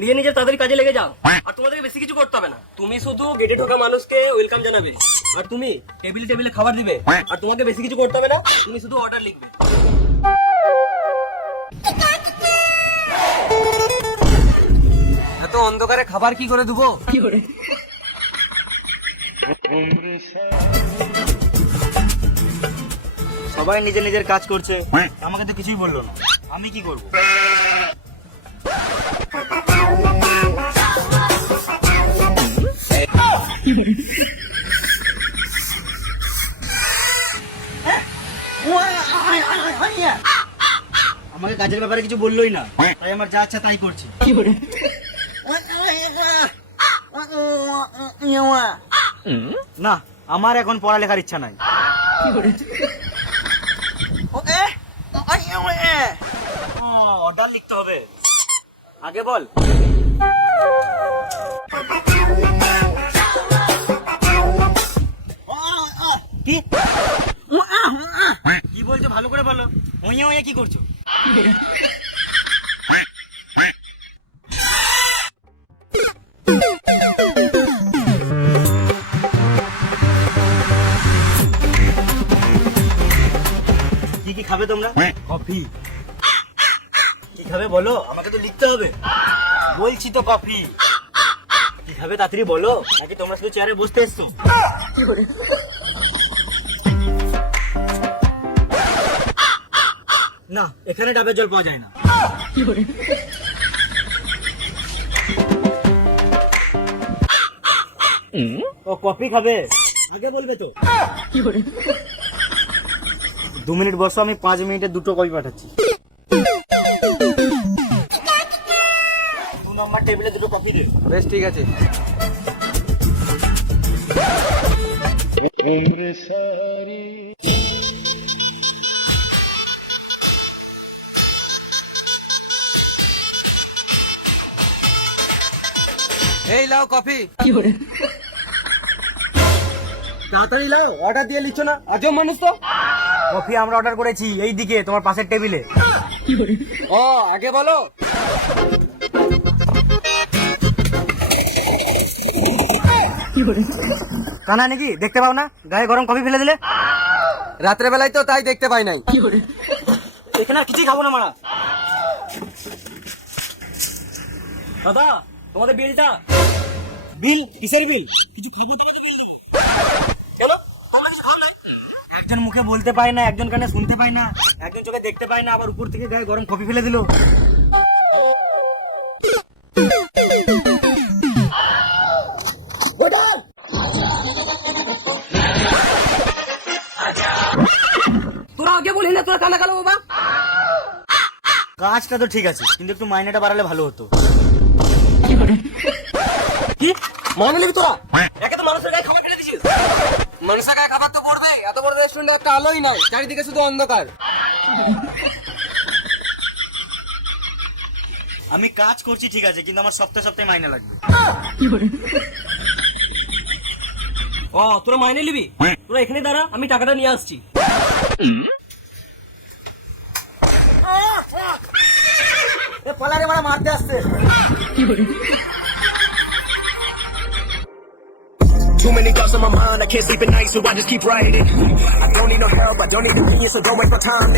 নিজে নিজে তাদের কাজে লেগে যাও, আর তোমাদেরকে বেশি কিছু করতে হবে না। তুমি শুধু গেটে ঢোকা মানুষকে ওয়েলকাম জানাবে, আর তুমি টেবিলে খাবার দিবে, আর তোমাকে বেশি কিছু করতে হবে না, তুমি শুধু অর্ডার লিখবে। এত অন্ধকারে খাবার কি করে দেবো? কি করে? সবাই নিজের নিজের কাজ করছে, আমাকে তো কিছুই বললো না, আমি কি করব? আমাকে কাজের ব্যাপারে কিছু বললোই না, তাই আমার যা আচ্ছা তাই করছি। কি করে? না, আমার এখন পড়ালেখার ইচ্ছা নাই। কি করে? অর্ডার লিখতে হবে, আগে বল। কি কি বলছো ভালো করে বলো। ওইয়া ওইয়া কি করছো? কি কি খাবে তোমরা? কফি। কি খাবে বলো, আমাকে তো লিখতে হবে। বলছি তো কফি। কি খাবে তাড়াতাড়ি বলো, নাকি তোমরা শুধু চেয়ারে বসতে এসছো? কি করে? না, এখানে ডাবের জল পাওয়া যায় না। কি করে? ও কফি খাবে, আগে বলবে তো। কি করে? 2 মিনিট বসো, আমি 5 মিনিটে 2টো কফি পাঠাচ্ছি। 2 নম্বর টেবিলে 2টো কফি দে। বেশ ঠিক আছে। এই লাও কফি। কি করে? তাড়াতাড়ি লাও, অর্ডার দিয়ে লিখছো না। আজব মানুষ তো। কফি আমরা অর্ডার করেছি এই দিকে, তোমার পাশের টেবিলে। কি করে? ও আগে বলো। কি করে? কানা নাকি দেখতে পাও না, গায়ে গরম কফি ফেলে দিলে। রাত্রে বেলায় তো তাই দেখতে পাই নাই। কি করে? এখানে আর কিছুই খাবো না মারা। দাদা, তোমাদের বিলটা। বিল? কিসের বিল? কিছু খাবো তো বিল দিবো। কেন? একজন মুখে বলতে পায় না, একজন কানে শুনতে পায় না, একজন চোখে দেখতে পায় না, আবার উপর থেকে গায়ে গরম কফি ফেলে দিল। তোরা আগে বলি না তোরা কানা কালো বাবা। কাজটা তো ঠিক আছে, কিন্তু একটু মাইনেটা বাড়ালে ভালো হতো। কি করে? কি মানে নিবি তোরা? একে তো মানুষের গায়ে খাবার ফেলে দিছিস। মানুষের গায়ে খাবার তো পড়বে। এত বড় রেস্টুরেন্টে একটা আলোই নাই, চারিদিকে শুধু অন্ধকার। আমি কাজ করছি ঠিক আছে, কিন্তু আমার সপ্তাহে সপ্তাহে মাইনে লাগবে। কি করে? ও তোরা মাইনে নিবি? তোরা এখানে দাঁড়া, আমি টাকাটা নিয়ে আসছি। পালারে মারা মারতে আসছে। কি করে? Too many thoughts on my mind, I can't sleep at night, so I just keep writing. I don't need no help, I don't need opinions, so don't waste my time.